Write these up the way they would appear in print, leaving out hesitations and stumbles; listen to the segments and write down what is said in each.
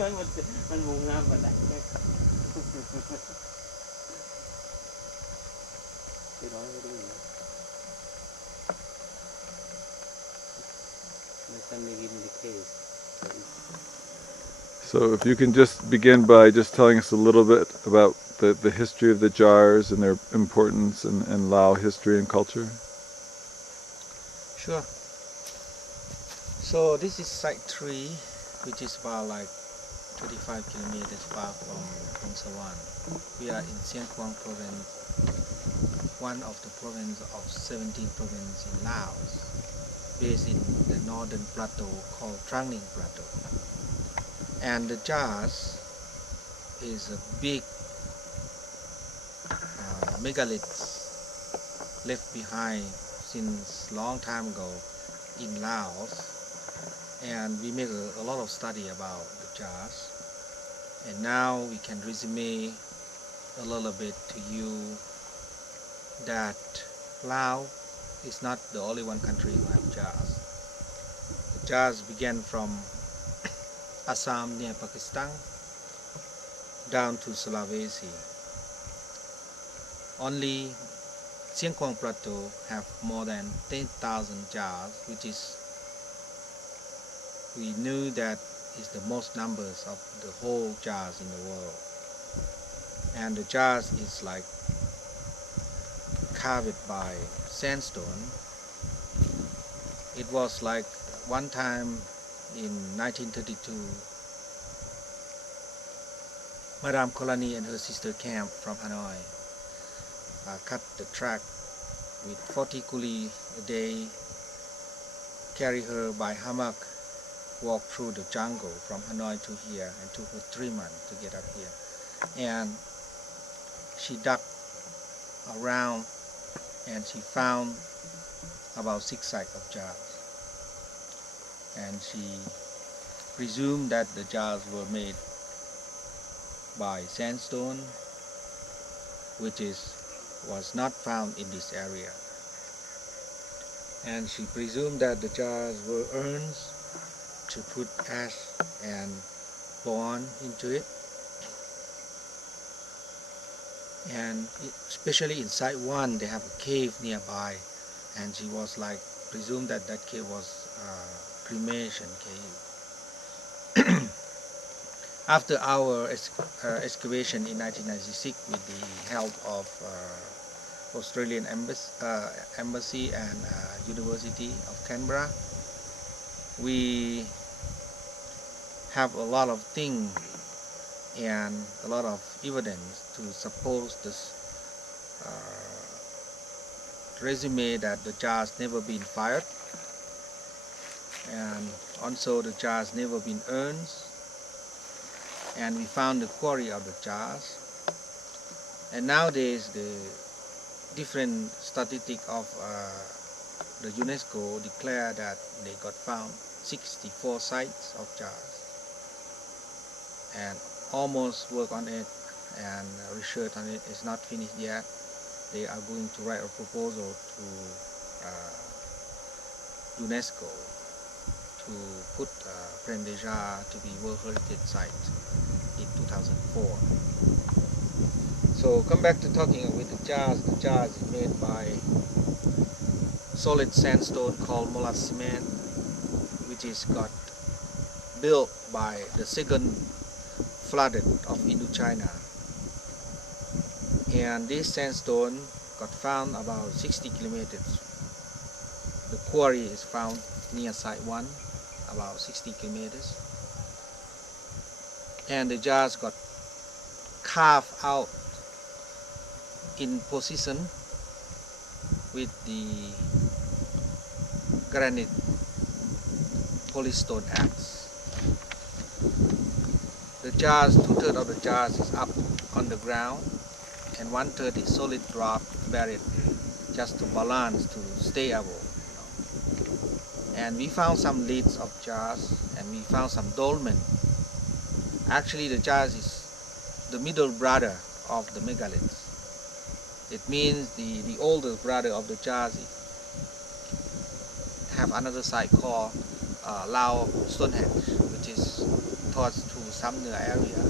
มันมุงน้ำมาไหนที่ร้อยไม่รู้ไม่ต้องมีกินในเคส So if you can just begin by just telling us a little bit about the history of the jars and their importance and Lao history and culture. Sure. So this is Site 3, which is about like 35 kilometers far from Phonsavan. We are in Xieng Khuang Province, one of the provinces of 17 provinces in Laos, based in the northern plateau called Tran Ninh Plateau. And the jars is a big megaliths left behind since long time ago in Laos, and we make a lot of study about the jars, and now we can resume a little bit to you that Laos is not the only one country who have jars. The jars began from Assam near Pakistan down to Sulawesi. Only Xieng Khuang Plateau have more than 10,000 jars, which is, we knew that is the most numbers of the whole jars in the world. And the jars is like carved by sandstone. It was like one time in 1932, Madame Colony and her sister camp from Hanoi cut the track with 40 coolie a day, carry her by hammock, walk through the jungle from Hanoi to here, and took her 3 months to get up here. And she dug around and she found about 6 sites of jars. And she presumed that the jars were made by sandstone, which was not found in this area. And she presumed that the jars were urns to put ash and bone into it. And especially in Site 1, they have a cave nearby, and she was like, presumed that that cave was cremation cave. After our excavation in 1996 with the help of Australian embassy and University of Canberra, we have a lot of things and a lot of evidence to suppose this resume that the jars never been fired, and also the jars never been urns, and we found the quarry of the jars. And nowadays the different statistic of the UNESCO declare that they got found 64 sites of jars, and almost work on it and research on it is not finished yet. They are going to write a proposal to UNESCO to put Plaine des Jars to be World Heritage Site in 2004. So come back to talking with the jars. The jars is made by solid sandstone called molat cement, which is got built by the second flooded of Indochina. And this sandstone got found about 60 kilometers. The quarry is found near Site 1, about 60 kilometers. And the jars got carved out in position with the granite polystone axe. The jars, 2/3 of the jars is up on the ground, and 1/3 is solid rock buried just to balance, to stay above. And we found some lids of jars, and we found some dolmen. Actually, the jars is the middle brother of the megaliths. It means the older brother of the jars have another site called Lao Stonehenge, which is thought to Samnur area,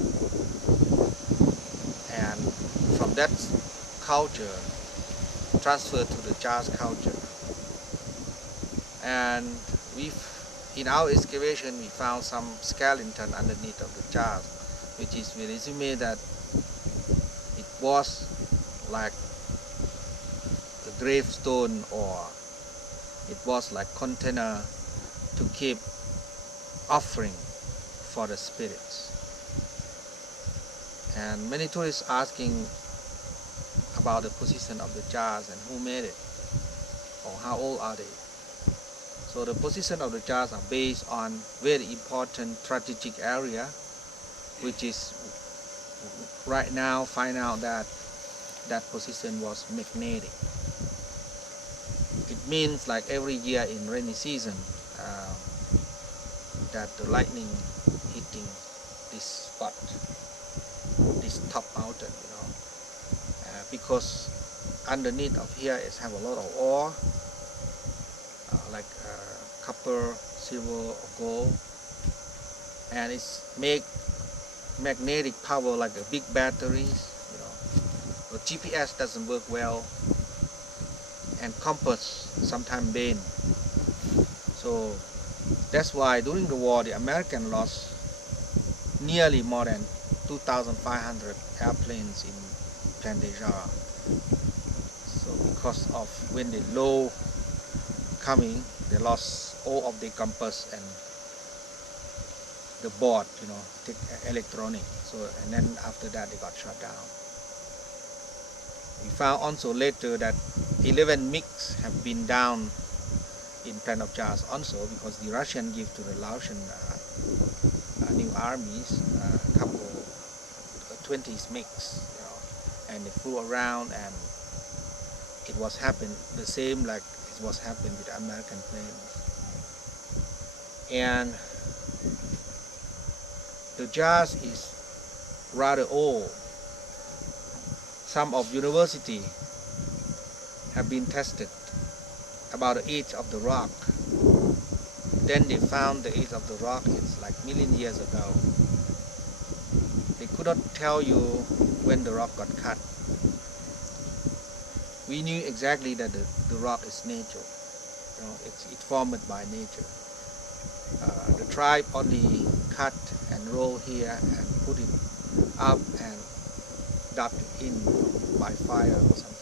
and from that culture transferred to the jars culture. And in our excavation we found some skeleton underneath of the jars, which is we resume that it was like a gravestone, or it was like container to keep offering for the spirits. And many tourists asking about the position of the jars and who made it, or how old are they. So the position of the jars are based on very important strategic area, which is right now find out that that position was magnetic. It means like every year in rainy season that the lightning hitting this spot, this top mountain, because underneath of here is have a lot of ore, like copper, silver, or gold, and it's make magnetic power like a big batteries. The GPS doesn't work well, and compass sometimes bend. So that's why during the war the American lost nearly more than 2,500 airplanes in Plan des Jars. So because of when the low coming, they lost all of the compass and the board, electronic. So, and then after that they got shut down. We found also later that 11 MiGs have been down in Plan of Jars also, because the Russian give to the Laotian new armies a couple 20 MiGs, and they flew around, and it was happened the same like it was happened with American planes. And the jars is rather old. Some of university have been tested about the age of the rock. Then they found the age of the rock is like million years ago. They could not tell you when the rock got cut. We knew exactly that the rock is nature. It's formed by nature. The tribe only cut and roll here and put it up and dug it in by fire or something.